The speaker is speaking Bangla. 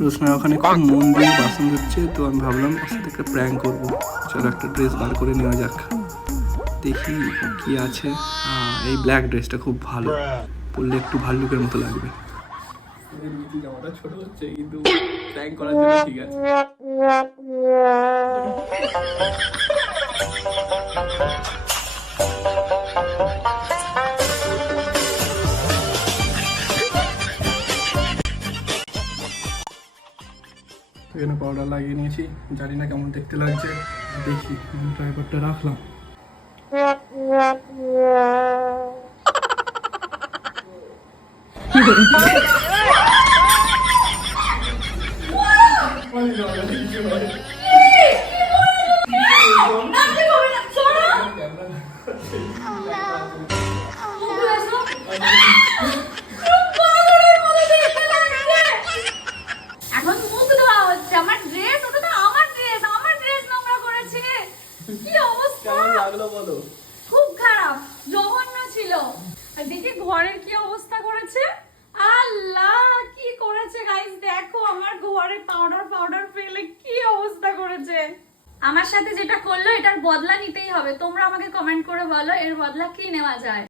রোশনার ওখানে খুব মন দিয়ে বাসন হচ্ছে তো আমি ভাবলাম ওর সাথে একটা প্র্যাঙ্ক করব। চলো একটা ড্রেস বার করে নেওয়া যাক। দেখি কি আছে। এই ব্ল্যাক ড্রেসটা খুব ভালো। পরলে একটু ভাল্লুকের মতো লাগবে। জামাটা ছোট হচ্ছে কিন্তু প্র্যাঙ্ক করার জন্য ঠিক আছে। এখানে পাউডার লাগিয়ে নিয়েছি। জানি না কেমন দেখতে লাগছে। দেখি ড্রাইভারটা রাখলাম। এখন কি অবস্থা লাগল বলো? খুব খারাপ, জঘন্য ছিল। আর দেখি ঘরের কি অবস্থা করেছে? আল্লাহ, কি করেছে গাইস দেখো, আমার ঘরে পাউডার পাউডার ফেলে কি অবস্থা করেছে। আমার সাথে যেটা করল, এটার বদলা নিতেই হবে। তোমরা আমাকে কমেন্ট করে বলো, এর বদলা কি নেওয়া যায়?